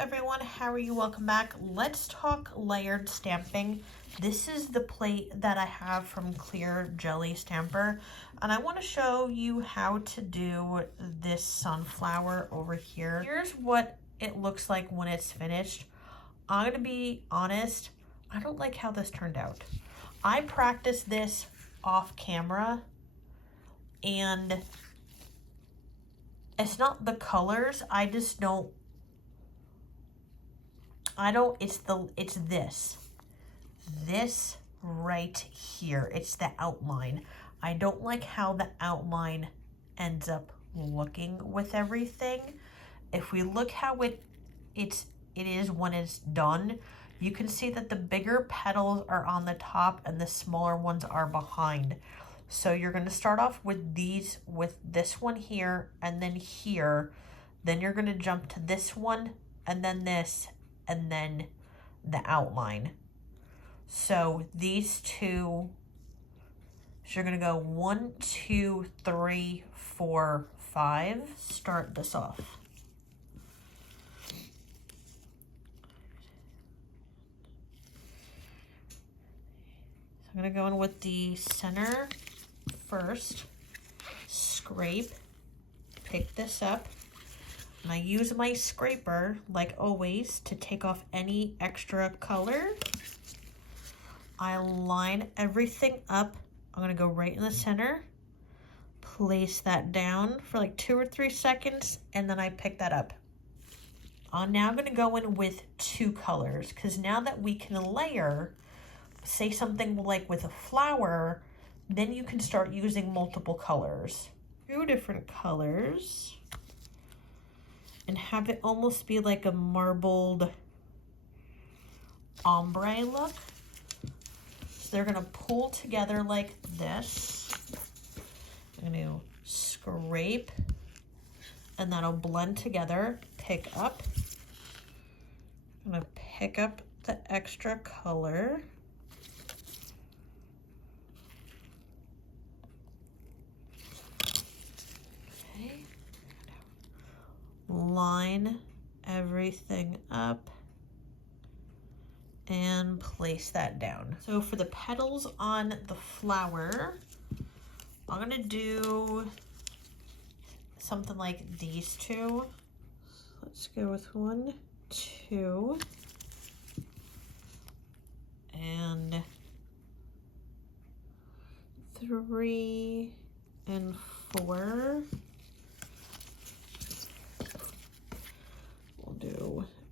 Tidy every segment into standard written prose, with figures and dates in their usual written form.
everyone, how are you? Welcome back. Let's talk layered stamping. This is the plate that I have from Clear Jelly Stamper, and I want to show you how to do this sunflower over here. Here's what it looks like when it's finished. I'm gonna be honest, I don't like how this turned out. I practiced this off camera, and it's not the colors, it's this right here. It's the outline. I don't like how the outline ends up looking with everything. If we look how it is when it's done, you can see that the bigger petals are on the top and the smaller ones are behind. So you're going to start off with this one here and then here. Then you're going to jump to this one and then this and then the outline. So these two, so you're going to go 1, 2, 3, 4, 5. Start this off. So I'm going to go in with the center first, scrape, pick this up, and I use my scraper, like always, to take off any extra color. I line everything up. I'm gonna go right in the center, place that down for like 2 or 3 seconds, and then I pick that up. I'm now gonna go in with 2 colors, because now that we can layer, say something like with a flower, then you can start using multiple colors. 2 different colors. And have it almost be like a marbled ombre look. So they're gonna pull together like this. I'm gonna scrape, and that'll blend together. Pick up. I'm gonna pick up the extra color. Line everything up and place that down. So for the petals on the flower, I'm gonna do something like these 2. Let's go with 1, 2, and 3 and 4.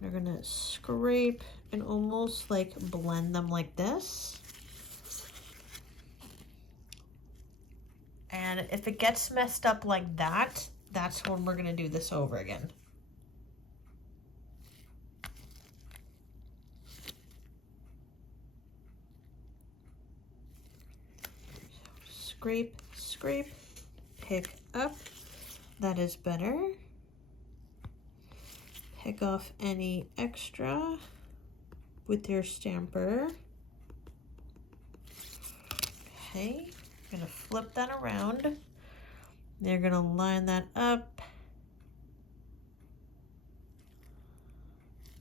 We're gonna scrape and almost like blend them like this. And if it gets messed up like that, that's when we're gonna do this over again. Scrape, scrape, pick up. That is better. Pick off any extra with your stamper. Okay, I'm gonna flip that around. You're gonna line that up.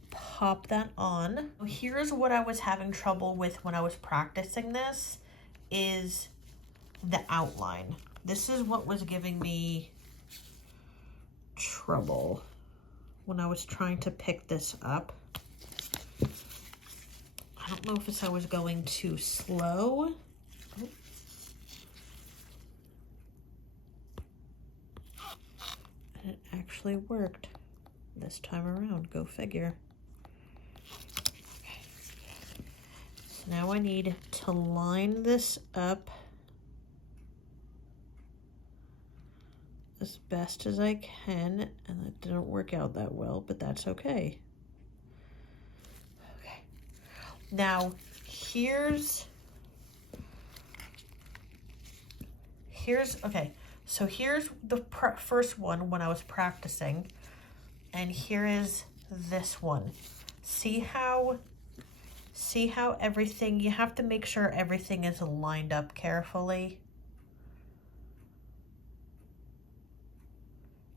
Pop that on. Here's what I was having trouble with when I was practicing this, is the outline. This is what was giving me trouble when I was trying to pick this up. I don't know if it's I was going too slow. Oh. And it actually worked this time around, go figure. Okay. So now I need to line this up as best as I can, and that didn't work out that well, but that's okay. Okay. Now, okay, so here's the first one when I was practicing, and here is this one. See how everything, you have to make sure everything is lined up carefully.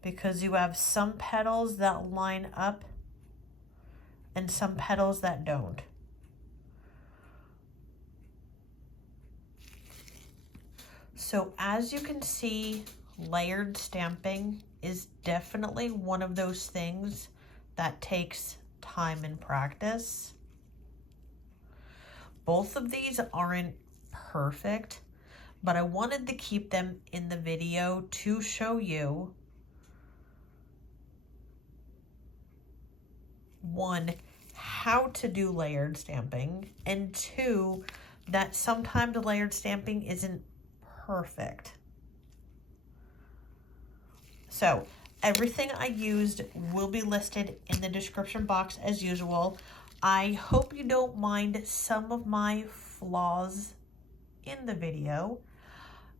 Because you have some petals that line up and some petals that don't. So as you can see, layered stamping is definitely one of those things that takes time and practice. Both of these aren't perfect, but I wanted to keep them in the video to show you, one, how to do layered stamping, and two, that sometimes layered stamping isn't perfect. So everything I used will be listed in the description box as usual. I hope you don't mind some of my flaws in the video.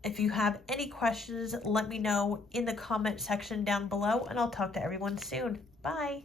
If you have any questions, let me know in the comment section down below, and I'll talk to everyone soon. Bye.